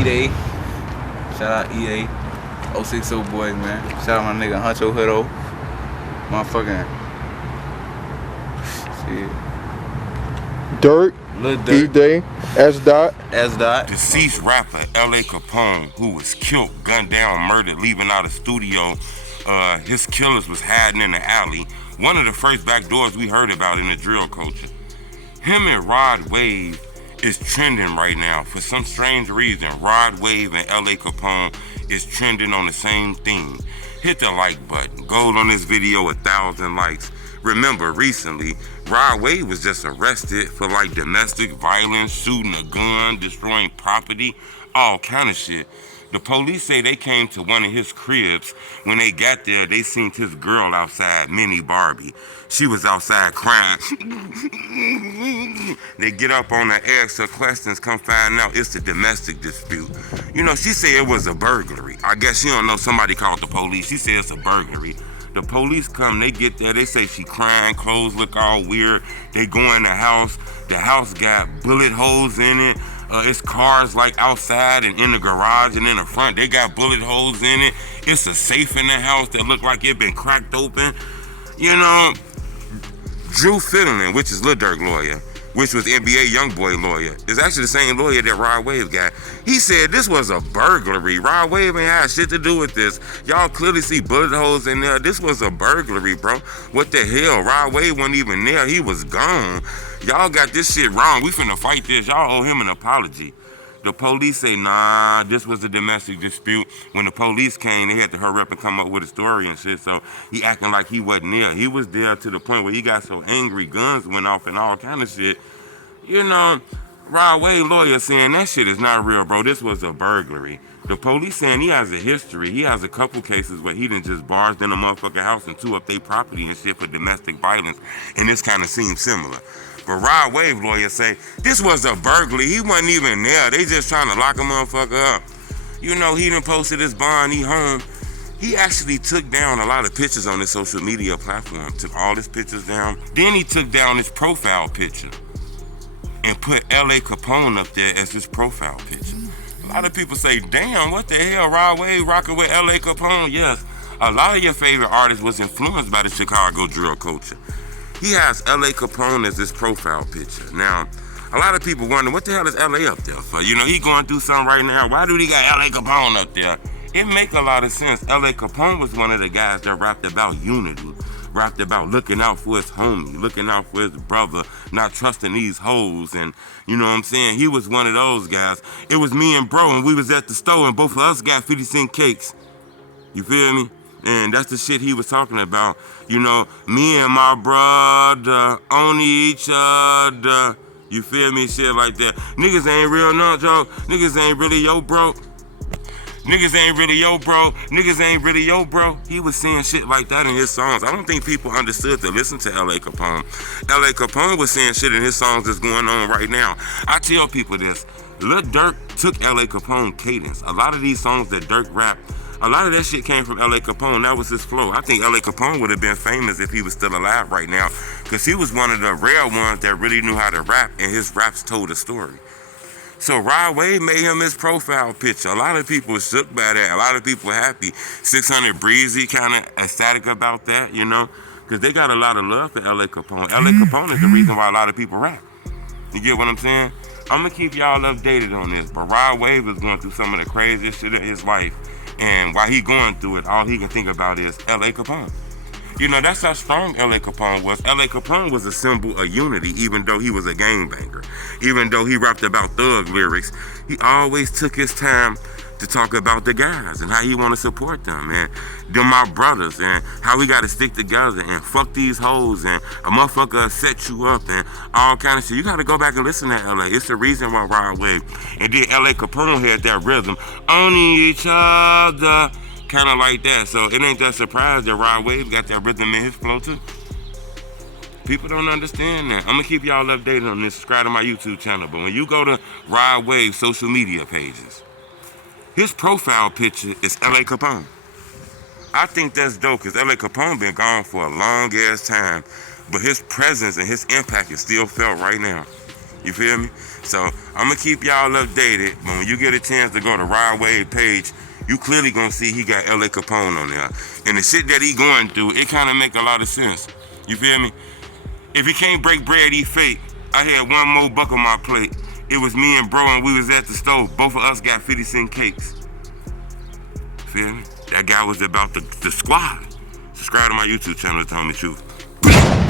E-Day. Shout out EA. 060 boys, man. Shout out my nigga Huncho Hoodo. Motherfucking shit. Dirt, Lil Dirt, E-Day, S-Dot. S-Dot. Deceased rapper L.A. Capone, who was killed, gunned down, murdered, leaving out of studio. His killers was hiding in the alley. One of the first back doors we heard about in the drill culture. Him and Rod Wave is trending right now. For some strange reason, Rod Wave and L.A. Capone is trending on the same thing. Hit the like button. Gold on this video, 1,000 likes. Remember, recently, Rod Wave was just arrested for like domestic violence, shooting a gun, destroying property, all kind of shit. The police say they came to one of his cribs. When they got there, they seen his girl outside, Minnie Barbie. She was outside crying. They get up on her, ask her questions, come find out it's a domestic dispute. You know, she said it was a burglary. I guess she don't know, somebody called the police. She said it's a burglary. The police come, they get there, they say she crying, clothes look all weird. They go in the house got bullet holes in it. It's cars like outside and in the garage and in the front. They got bullet holes in it. It's a safe in the house that look like it been cracked open. You know, Drew Fiddling, which is Lil Durk lawyer, which was NBA Youngboy lawyer, is actually the same lawyer that Rod Wave got. He said this was a burglary. Rod Wave ain't had shit to do with this. Y'all clearly see bullet holes in there. This was a burglary, bro. What the hell? Rod Wave wasn't even there. He was gone. Y'all got this shit wrong. We finna fight this. Y'all owe him an apology. The police say, nah, this was a domestic dispute. When the police came, they had to hurry up and come up with a story and shit. So he acting like he wasn't there. He was there to the point where he got so angry, guns went off and all kind of shit. You know, Rod Wave lawyer saying that shit is not real, bro. This was a burglary. The police saying he has a history. He has a couple cases where he done just barged in a motherfucking house and tore up their property and shit for domestic violence. And this kind of seems similar. But Rod Wave lawyer say, this was a burglary. He wasn't even there. They just trying to lock a motherfucker up. You know, he done posted his bond, he home. He actually took down a lot of pictures on his social media platform. Took all his pictures down. Then he took down his profile picture and put L.A. Capone up there as his profile picture. A lot of people say, damn, what the hell, Rod Wave rocking with L.A. Capone? Yes, a lot of your favorite artists was influenced by the Chicago drill culture. He has L.A. Capone as his profile picture. Now, a lot of people wonder, what the hell is L.A. up there for? You know, he going through something right now. Why do he got L.A. Capone up there? It make a lot of sense. L.A. Capone was one of the guys that rapped about unity, rapped about looking out for his homie, looking out for his brother, not trusting these hoes, and you know what I'm saying? He was one of those guys. It was me and bro, and we was at the store, and both of us got 50-cent cakes. You feel me? And that's the shit he was talking about. You know, me and my brother on each other. You feel me? Shit like that. Niggas ain't real, no, Joe. Niggas ain't really yo, bro. Niggas ain't really yo, bro. Niggas ain't really yo, bro. He was saying shit like that in his songs. I don't think people understood to listen to L.A. Capone. L.A. Capone was saying shit in his songs that's going on right now. I tell people this. Lil Durk took L.A. Capone cadence. A lot of these songs that Durk rapped, a lot of that shit came from L.A. Capone. That was his flow. I think L.A. Capone would have been famous if he was still alive right now, because he was one of the rare ones that really knew how to rap, and his raps told a story. So Rod Wave made him his profile picture. A lot of people shook by that. A lot of people happy. 600 Breezy kind of ecstatic about that, you know, because they got a lot of love for L.A. Capone. L.A. Capone is the reason why a lot of people rap. You get what I'm saying? I'm going to keep y'all updated on this, but Rod Wave is going through some of the craziest shit in his life. And while he going through it, all he can think about is L.A. Capone. You know, that's how strong L.A. Capone was. L.A. Capone was a symbol of unity, even though he was a gangbanger. Even though he rapped about thug lyrics, he always took his time to talk about the guys and how he want to support them, and them my brothers, and how we got to stick together and fuck these hoes, and a motherfucker set you up, and all kind of shit. You got to go back and listen to L.A. It's the reason why Rod Wave. And then L.A. Capone had that rhythm, on each other, kind of like that. So it ain't that surprise that Rod Wave got that rhythm in his flow too. People don't understand that. I'm going to keep y'all updated on this. Subscribe to my YouTube channel. But when you go to Rod Wave social media pages, his profile picture is L.A. Capone. I think that's dope, because L.A. Capone been gone for a long ass time, but his presence and his impact is still felt right now. You feel me? So I'm gonna keep y'all updated. But when you get a chance to go to Rod Wave page, you clearly gonna see he got LA Capone on there. And the shit that he going through, it kind of make a lot of sense. You feel me? If he can't break bread, he fake. I had one more buck on my plate. It was me and bro, and we was at the stove. Both of us got 50-cent cakes. Feel me? That guy was about the squad. Subscribe to my YouTube channel to tell me the truth.